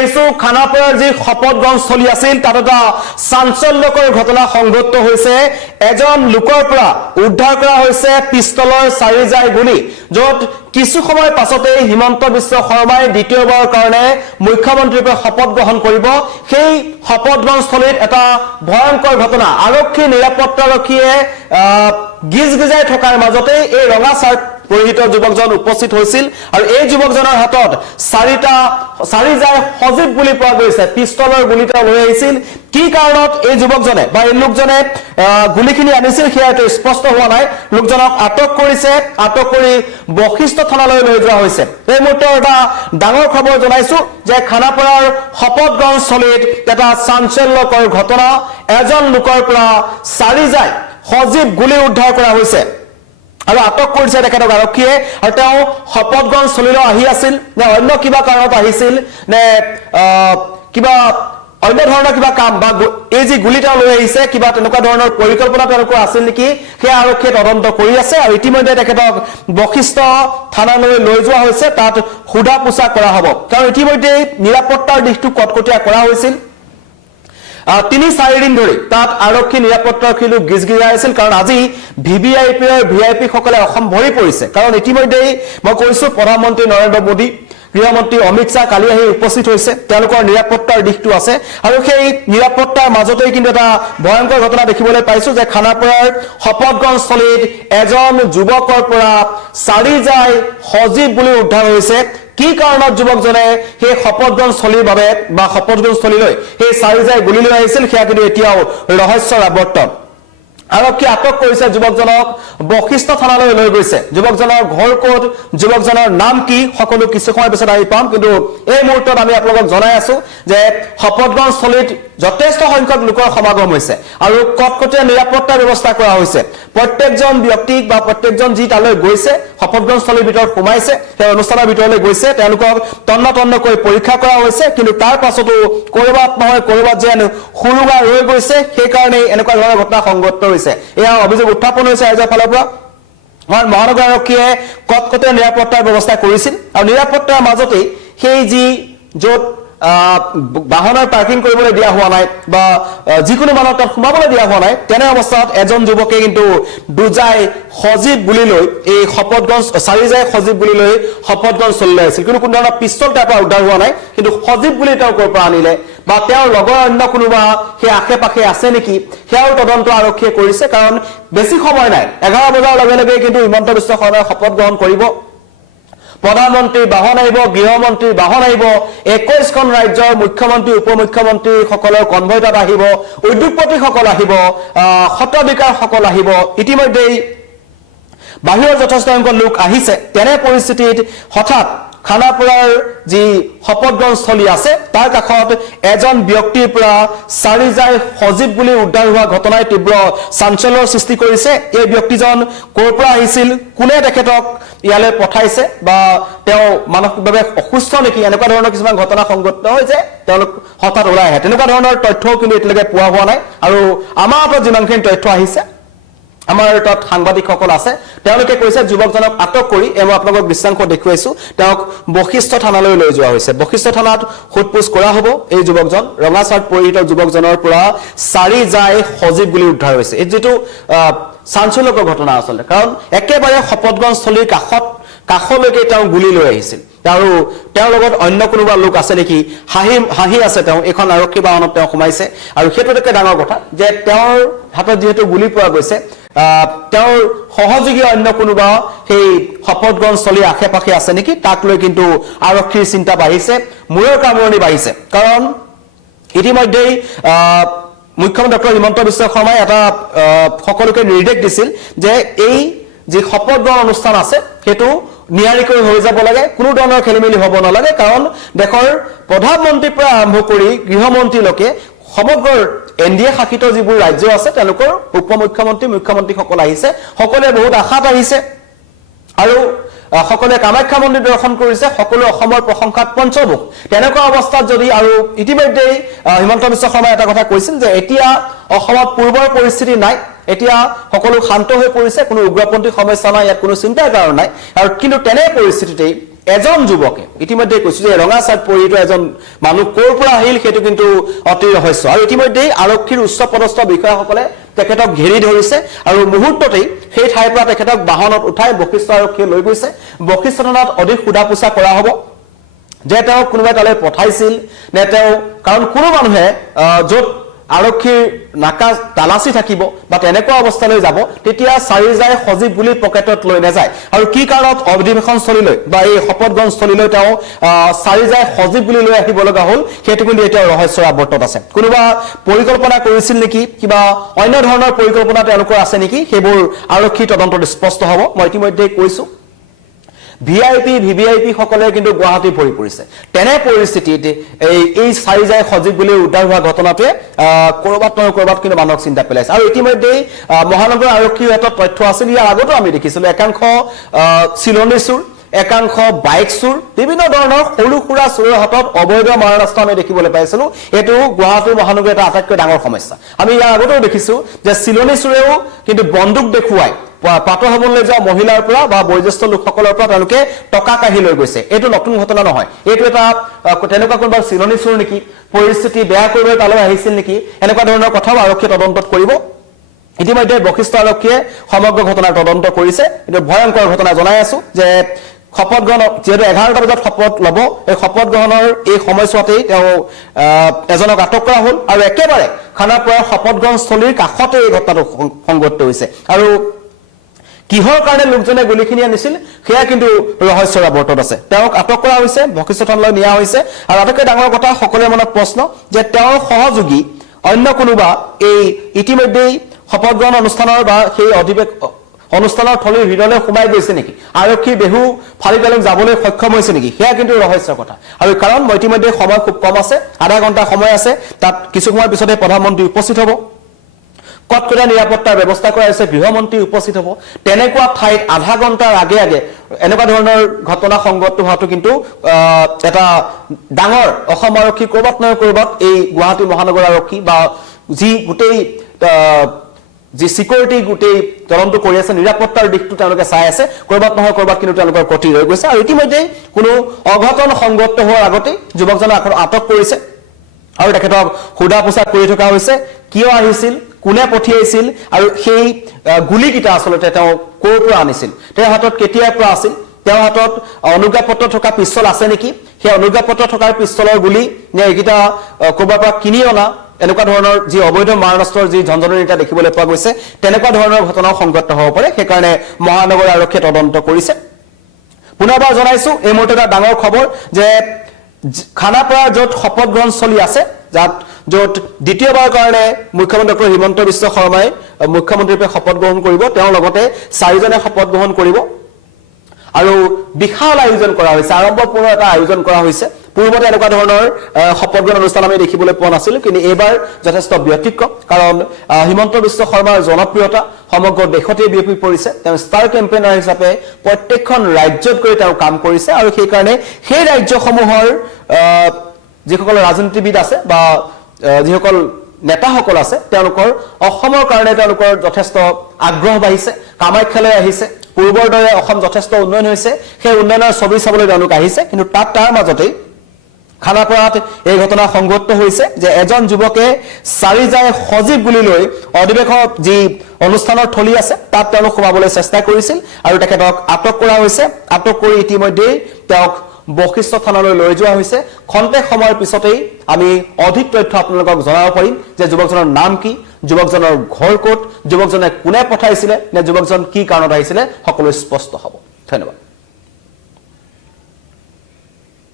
আহিছো খানাপাৰাৰ যি শপত গ্ৰহণ চলি আছিল তাত এটা চাঞ্চল্যকৰ ঘটনা সংঘটিত হৈছে এজন লোকৰ পৰা উদ্ধাৰ কৰা হৈছে পিস্তলৰ 4 জাই গুলি য'ত কিছু সময় পাছতে হিমন্ত বিশ্ব শৰ্মাই দ্বিতীয়বাৰৰ কাৰণে মুখ্যমন্ত্ৰীৰ পৰা শপত গ্ৰহণ কৰিব সেই শপত গ্ৰহণ স্থলীত এটা ভয়ংকৰ ঘটনা আৰক্ষী নিৰাপত্তাৰক্ষীয়ে গিজগিজাই থকাৰ মাজতে এই ৰঙা চাৰ্ট পৰিহিত যুৱকজন উপস্থিত হৈছিল আৰু এই যুৱকজনৰ হাতত 4 জাই সজীৱ গুলি পোৱা গৈছে পিস্তলৰ গুলিটা লৈ আহিছিল কি কাৰণত এই যুৱকজনে বা এই লোকজনে গুলিখিনি আনিছিল সেয়াটো স্পষ্ট হোৱা নাই লোকজনক আটক কৰিছে আটক কৰি বশিষ্ঠ থানালৈ লৈ যোৱা হৈছে এই মুহূৰ্তত এটা ডাঙৰ খবৰ জনাইছো যে খানাপাৰাৰ শপত গ্ৰহণ স্থলীত এটা চাঞ্চল্যকৰ ঘটনা এজন লোকৰ পৰা 4 জাই সজীৱ গুলি উদ্ধাৰ কৰা হৈছে আৰু আটক কৰিছে তেখেতক আৰক্ষীয়ে আৰু তেওঁ শপত গ্ৰহণ স্থলীলৈ আহি আছিল নে অন্য কিবা কাৰণত আহিছিল নে কিবা অন্য ধৰণৰ কিবা কাম বা এই যি গুলিটা লৈ আহিছে কিবা তেনেকুৱা ধৰণৰ পৰিকল্পনা তেওঁলোকৰ আছিল নেকি সেই আৰক্ষীয়ে তদন্ত কৰি আছে আৰু ইতিমধ্যে তেখেতক বশিষ্ঠ থানালৈ লৈ যোৱা হৈছে তাত সোধা পোছা কৰা হ'ব কাৰণ ইতিমধ্যে নিৰাপত্তাৰ দিশটো কটকটীয়া কৰা হৈছিল 3-4 দিন ধৰি তাত আৰক্ষী নিৰাপত্তাৰক্ষী লোক গিজগিজাই আছিল কাৰণ আজি ভিভিআইপি সকলে অসম ভৰি পৰিছে কাৰণ ইতিমধ্যে মই কৈছো প্ৰধানমন্ত্ৰী নৰেন্দ্ৰ মোদী গৃহমন্ত্ৰী অমিত শাহ কালি আহি উপস্থিত হৈছে তেওঁলোকৰ নিৰাপত্তাৰ দিশটো আছে আৰু সেই নিৰাপত্তাৰ মাজতে কিন্তু এটা ভয়ংকৰ ঘটনা দেখিবলৈ পাইছো যে খানাপাৰাৰ শপত গ্ৰহণ স্থলীত এজন যুৱকৰ পৰা 4 জাই সজীৱ গুলি উদ্ধাৰ হৈছে কি কাৰণত যুৱকজনে সেই শপত গ্ৰহণ স্থলীৰ বাবে বা শপত গ্ৰহণ স্থলীলৈ সেই 4 জাই গুলি লৈ আহিছিল সেয়া কিন্তু এতিয়াও ৰহস্যৰ আৱৰ্তন আৰক্ষী আটক কৰিছে যুৱকজনক বশিষ্ঠ থানালৈ লৈ গৈছে যুৱকজনৰ ঘৰ ক'ত যুৱকজনৰ নাম কি সকলো কিছু সময় পিছত আহি পাম কিন্তু এই মুহূৰ্তত আমি আপোনালোকক জনাই আছো যে শপত গ্ৰহণ স্থলীত যথেষ্ট সংখ্যক লোকৰ সমাগম হৈছে আৰু কটকটীয়া নিৰাপত্তা ব্যৱস্থা কৰা হৈছে প্ৰত্যেকজন ব্যক্তিক বা প্ৰত্যেকজন যি তালৈ গৈছে শপত গ্ৰহণ স্থলীৰ ভিতৰত সোমাইছে সেই অনুষ্ঠানৰ ভিতৰলৈ গৈছে তেওঁলোকক তন্নতন্নকৈ পৰীক্ষা কৰা হৈছে কিন্তু তাৰ পাছতো কৰবাত নহয় কৰবাত যেন সুৰুঙা ৰৈ গৈছে সেই কাৰণে এনেকুৱা ধৰণৰ ঘটনা সংঘটিত হৈছে এয়া অভিযোগ উত্থাপন হৈছে ৰাজ্যৰ ফালৰ পৰা মহানগৰ আৰক্ষীয়ে কটকটীয়া নিৰাপত্তাৰ ব্যৱস্থা কৰিছিল আৰু নিৰাপত্তাৰ মাজতে সেই যি য'ত বাহনৰ পাৰ্কিং কৰিবলৈ দিয়া হোৱা নাই বা যিকোনো মানুহ তাত সোমাবলৈ দিয়া হোৱা নাই তেনে অৱস্থাত এজন যুৱকে কিন্তু 2 জাই সজীৱ গুলি লৈ এই শপত গ্ৰহণ 4 জাই সজীৱ গুলি লৈ শপত গ্ৰহণ স্থলীলৈ আহিছিল কিন্তু কোনো ধৰণৰ পিস্তল তাৰ পৰা উদ্ধাৰ হোৱা নাই কিন্তু সজীৱ গুলি তেওঁ ক'ৰ পৰা আনিলে বা তেওঁৰ লগৰ অন্য কোনোবা সেই আশে পাশে আছে নেকি সেয়াও তদন্ত আৰক্ষীয়ে কৰিছে কাৰণ বেছি সময় নাই 11 বজাৰ লগে লগে কিন্তু হিমন্ত বিশ্ব শৰ্মাই শপত গ্ৰহণ কৰিব প্ৰধানমন্ত্ৰী বাহন আহিব গৃহমন্ত্ৰী বাহন আহিব 21খন ৰাজ্যৰ মুখ্যমন্ত্ৰী উপমুখ্যমন্ত্ৰী সকলৰ কনভয় তাত আহিব উদ্যোগপতি সকল আহিব সত্ৰাধিকাৰ সকল আহিব ইতিমধ্যে বাহিৰৰ যথেষ্ট সংখ্যক লোক আহিছে তেনে পৰিস্থিতিত হঠাৎ খানাপাৰাৰ যি শপত গ্ৰহণ স্থলী আছে তাৰ কাষত এজন ব্যক্তিৰ পৰা 4 জাই সজীৱ গুলি উদ্ধাৰ হোৱা ঘটনাই তীব্ৰ চাঞ্চল্যৰ সৃষ্টি কৰিছে এই ব্যক্তিজন ক'ৰ পৰা আহিছিল কোনে তেখেতক ইয়ালৈ পঠাইছে বা তেওঁ মানসিকভাৱে অসুস্থ নেকি এনেকুৱা ধৰণৰ কিছুমান ঘটনা সংঘটিত হৈছে তেওঁলোক হঠাৎ ওলাই আহে তেনেকুৱা ধৰণৰ তথ্যও কিন্তু এতিয়ালৈকে পোৱা হোৱা নাই আৰু আমাৰ হাতত যিমানখিনি তথ্য আহিছে আমাৰ তাত সাংবাদিকসকল আছে তেওঁলোকে কৈছে যুৱকজনক আটক কৰি মই আপোনালোকক দৃশ্যাংশ দেখুৱাইছো তেওঁক বশিষ্ঠ থানালৈ লৈ যোৱা হৈছে বশিষ্ঠ থানাত সোধপোছ কৰা হ'ব এই যুৱকজন ৰঙা চাৰ্ট পৰিহিত যুৱকজনৰ পৰা 4 জাই সজীৱ গুলি উদ্ধাৰ হৈছে এই যেটো চাঞ্চল্যকৰ ঘটনা আচলতে কাৰণ একেবাৰে শপত গ্ৰহণ স্থলীৰ কাষলৈকে তেওঁ গুলি লৈ আহিছিল আৰু তেওঁৰ লগত অন্য কোনোবা লোক আছে নেকি হাঁহি আছে তেওঁ এখন আৰক্ষী বাহনত তেওঁ সোমাইছে আৰু সেইটোকে ডাঙৰ কথা যে তেওঁৰ হাতত যেহেতু গুলি পোৱা গৈছে তেওঁৰ সহযোগী অন্য কোনোবা সেই শপত গ্ৰহণ স্থলীৰ আশে পাশে আছে নেকি তাক লৈ কিন্তু আৰক্ষীৰ চিন্তা বাঢ়িছে মূৰৰ কামৰণি বাঢ়িছে কাৰণ ইতিমধ্যে মুখ্যমন্ত্ৰী ডক্টৰ হিমন্ত বিশ্ব শৰ্মাই এটা সকলোকে নিৰ্দেশ দিছিল যে এই যি শপত গ্ৰহণ অনুষ্ঠান আছে সেইটো নিয়াৰিকৈ হৈ যাব লাগে কোনো ধৰণৰ খেলিমেলি হ'ব নালাগে কাৰণ দেশৰ প্ৰধানমন্ত্ৰীৰ পৰা আৰম্ভ কৰি গৃহমন্ত্ৰীলৈকে সমগ্ৰ এনডিএ শাসিত যিবোৰ ৰাজ্য আছে তেওঁলোকৰ উপমুখ্যমন্ত্ৰী মুখ্যমন্ত্ৰী সকল আহিছে সকলোৱে বহুত আশাত আহিছে আৰু সকলে কামাখ্যা মন্দিৰ দৰ্শন কৰিছে সকলো অসমৰ প্ৰশংসাত পঞ্চমুখ তেনেকুৱা অৱস্থাত যদি আৰু ইতিমধ্যে হিমন্ত বিশ্ব শৰ্মাই এটা কথা কৈছিল যে এতিয়া অসমত পূৰ্বৰ পৰিস্থিতি নাই এতিয়া সকলো শান্ত হৈ পৰিছে কোনো উগ্ৰপন্থী সমস্যা নাই ইয়াত কোনো চিন্তাৰ কাৰণ নাই আৰু কিন্তু তেনে পৰিস্থিতিতেই এজন যুৱকে ইতিমধ্যে কৈছো যে ৰঙা চাৰ্ট পৰিটো এজন মানুহ ক'ৰ পৰা আহিল সেইটো কিন্তু অতি ৰহস্য আৰু ইতিমধ্যে আৰক্ষীৰ উচ্চ পদস্থ বিষয়াসকলে তেখেতক ঘেৰি ধৰিছে আৰু মুহূৰ্ততেই সেই ঠাইৰ পৰা তেখেতক বাহনত উঠাই বশিষ্ঠ আৰক্ষীয়ে লৈ গৈছে বশিষ্ঠ থানাত অধিক সোধা পোছা কৰা হ'ব যে তেওঁ কোনোবাই তালৈ পঠাইছিল নে তেওঁ কাৰণ কোনো মানুহে য'ত আৰক্ষীৰ নাকা তালাচি থাকিব বা তেনেকুৱা অৱস্থালৈ যাব তেতিয়া চাৰি যায় সজীৱ বুলি পকেটত লৈ নাযায় আৰু কি কাৰণত অধিৱেশনস্থলীলৈ বা এই শপতগ্ৰহণস্থলীলৈ তেওঁ চাৰি যায় সজীৱ বুলি লৈ আহিব লগা হ'ল সেইটো কিন্তু এতিয়া ৰহস্যৰ আৱৰ্তত আছে কোনোবা পৰিকল্পনা কৰিছিল নেকি কিবা অন্য ধৰণৰ পৰিকল্পনা তেওঁলোকৰ আছে নেকি সেইবোৰ আৰক্ষী তদন্তত স্পষ্ট হ'ব মই ইতিমধ্যে কৈছো ভিআইপি ভিভিআইপি সকলে কিন্তু গুৱাহাটী ভৰি পৰিছে তেনে পৰিস্থিতিত এই চাৰি যায় সজীৱ বুলি উদ্ধাৰ হোৱা ঘটনাটোৱে কৰবাত কিন্তু মানুহক চিন্তা পেলাইছে আৰু ইতিমধ্যে মহানগৰ আৰক্ষীৰ হাতত তথ্য আছিল ইয়াৰ আগতো আমি দেখিছিলো একাংশ চিলনী চুৰ একাংশ বাইক চুৰ বিভিন্ন ধৰণৰ সৰু সুৰা চুৰৰ হাতত অবৈধ মাৰণাস্ত্ৰ আমি দেখিবলৈ পাইছিলো এটো গুৱাহাটী মহানগৰৰ এটা আটাইতকৈ ডাঙৰ সমস্যা আমি ইয়াৰ আগতেও দেখিছো যে চিলনী চুৰেও কিন্তু বন্দুক দেখুৱাই পাতৰ হ'বলৈ যোৱা মহিলাৰ পৰা বা বয়োজ্যেষ্ঠ লোকসকলৰ পৰা তেওঁলোকে টকা কাঢ়ি লৈ গৈছে এইটো নতুন ঘটনা নহয় এইটো এটা তেনেকুৱা কোনোবা চিলনী চুৰ নেকি পৰিস্থিতি বেয়া কৰিবলৈ তালৈ আহিছিল নেকি এনেকুৱা ধৰণৰ কথাও আৰক্ষীয়ে তদন্তত কৰিব ইতিমধ্যে বশিষ্ঠ আৰক্ষীয়ে সমগ্ৰ ঘটনাৰ তদন্ত কৰিছে কিন্তু ভয়ংকৰ ঘটনা জনাই আছো যে শপত গ্ৰহণ যেহেতু 11টা বজাত শপত ল'ব এই শপত গ্ৰহণৰ এই সময়ছোৱাতেই তেওঁ এজনক আটক কৰা হ'ল আৰু একেবাৰে খানাপাৰাৰ শপত গ্ৰহণস্থলীৰ কাষতে এই ঘটনাটো সংঘটিত হৈছে আৰু কিহৰ কাৰণে লোকজনে গুলিখিনি আনিছিল সেয়া কিন্তু ৰহস্যৰ আৱৰ্তত আছে তেওঁক আটক কৰা হৈছে বশিষ্ঠ থানালৈ নিয়া হৈছে আৰু আটাইতকৈ ডাঙৰ কথা সকলোৰে মনত প্ৰশ্ন যে তেওঁৰ সহযোগী অন্য কোনোবা এই ইতিমধ্যেই শপত গ্ৰহণ অনুষ্ঠানৰ বা সেই অনুষ্ঠানৰ থলীৰ হৃদয়লৈ সোমাই গৈছে নেকি আৰক্ষী বেহু ফালি তেওঁলোক যাবলৈ সক্ষম হৈছে নেকি সেয়া কিন্তু ৰহস্যৰ কথা আৰু কাৰণ মই ইতিমধ্যে সময় খুব কম আছে আধা ঘণ্টা সময় আছে তাত কিছু সময়ৰ পিছতে প্ৰধানমন্ত্ৰী উপস্থিত হ'ব কটকটীয়া নিৰাপত্তাৰ ব্যৱস্থা কৰা হৈছে গৃহমন্ত্ৰী উপস্থিত হ'ব তেনেকুৱা ঠাইত আধা ঘণ্টাৰ আগে এনেকুৱা ধৰণৰ ঘটনা সংঘটিত হোৱাটো কিন্তু এটা ডাঙৰ অসম আৰক্ষী কৰবাত নহয় কৰবাত এই গুৱাহাটী মহানগৰ আৰক্ষী বা যি গোটেই যি সিকিউৰিটি গোটেই তদন্ত কৰি আছে নিৰাপত্তাৰ দিশটো তেওঁলোকে চাই আছে কৰবাত নহয় কৰবাত কিন্তু তেওঁলোকৰ কটি ৰৈ গৈছে আৰু ইতিমধ্যে কোনো অঘটন সংঘটিত হোৱাৰ আগতে যুৱকজনক আটক কৰিছে আৰু তেখেতক সোধা পোছা কৰি থকা হৈছে কিয় আহিছিল কোনে পঠিয়াইছিল আৰু সেই গুলিকিটা আসলতে তেওঁ ক'ৰ পৰা আনিছিল তেওঁৰ হাতত কেতিয়াৰ পৰা আছিল তেওঁৰ হাতত অনুজ্ঞাপত্ৰ থকা পিস্তল আছে নেকি সেই অনুজ্ঞাপত্ৰ থকাৰ পিস্তলৰ গুলি নে এইকিটা ক'ৰবাৰ পৰা কিনি অনা এনেকুৱা ধৰণৰ যি অবৈধ মাৰণাস্ত্ৰৰ যি ঝঞ্ঝননিতা দেখিবলৈ পোৱা গৈছে তেনেকুৱা ধৰণৰ ঘটনা সংঘটিত হ'ব পাৰে সেইকাৰণে মহানগৰ আৰক্ষীয়ে তদন্ত কৰিছে পুনৰবাৰ জনাইছো এই মুহূৰ্তত এটা ডাঙৰ খবৰ যে খানাপাৰা য'ত শপত গ্ৰহণ চলি আছে য'ত দ্বিতীয়বাৰ কাৰণে মুখ্যমন্ত্ৰী ডক্টৰ হিমন্ত বিশ্ব শৰ্মাই মুখ্যমন্ত্ৰীৰূপে শপত গ্ৰহণ কৰিব তেওঁৰ লগতে চাৰিজনে শপত গ্ৰহণ কৰিব আৰু বিশাল আয়োজন কৰা হৈছে আৰম্ভপূৰ্ণ এটা আয়োজন কৰা হৈছে পূৰ্বতে এনেকুৱা ধৰণৰ শপত গ্ৰহণ অনুষ্ঠান আমি দেখিবলৈ পোৱা নাছিলো কিন্তু এইবাৰ যথেষ্ট ব্যতিক্ৰম কাৰণ হিমন্ত বিশ্ব শৰ্মাৰ জনপ্ৰিয়তা সমগ্ৰ দেশতে বিয়পি পৰিছে তেওঁ ষ্টাৰ কেম্পেইনাৰ হিচাপে প্ৰত্যেকখন ৰাজ্যত গৈ তেওঁ কাম কৰিছে আৰু সেই কাৰণে সেই ৰাজ্যসমূহৰ যিসকল ৰাজনীতিবিদ আছে বা যিসকল নেতাসকল আছে তেওঁলোকৰ অসমৰ কাৰণে তেওঁলোকৰ যথেষ্ট আগ্ৰহ বাঢ়িছে কামাখ্যালৈ আহিছে পূৰ্বৰ দৰে অসম যথেষ্ট উন্নয়ন হৈছে সেই উন্নয়নৰ ছবি চাবলৈ তেওঁলোক আহিছে কিন্তু তাৰ মাজতেই খানাপাৰাত এই ঘটনা সংঘটিত হৈছে যে এজন যুৱকে চাৰি যায় সজীৱ বুলি লৈ অধিৱেশনত যি অনুষ্ঠানৰ থলী আছে তাত তেওঁলোক সোমাবলৈ চেষ্টা কৰিছিল আৰু তেখেতক আটক কৰা হৈছে আটক কৰি ইতিমধ্যে তেওঁক বশিষ্ঠ থানালৈ লৈ যোৱা হৈছে খন্তেক সময়ৰ পিছতেই আমি অধিক তথ্য আপোনালোকক জনাব পাৰিম যে যুৱকজনৰ নাম কি যুৱকজনৰ ঘৰ ক'ত যুৱকজনে কোনে পঠাইছিলে নে যুৱকজন কি কাৰণত আহিছিলে সকলো স্পষ্ট হ'ব ধন্যবাদ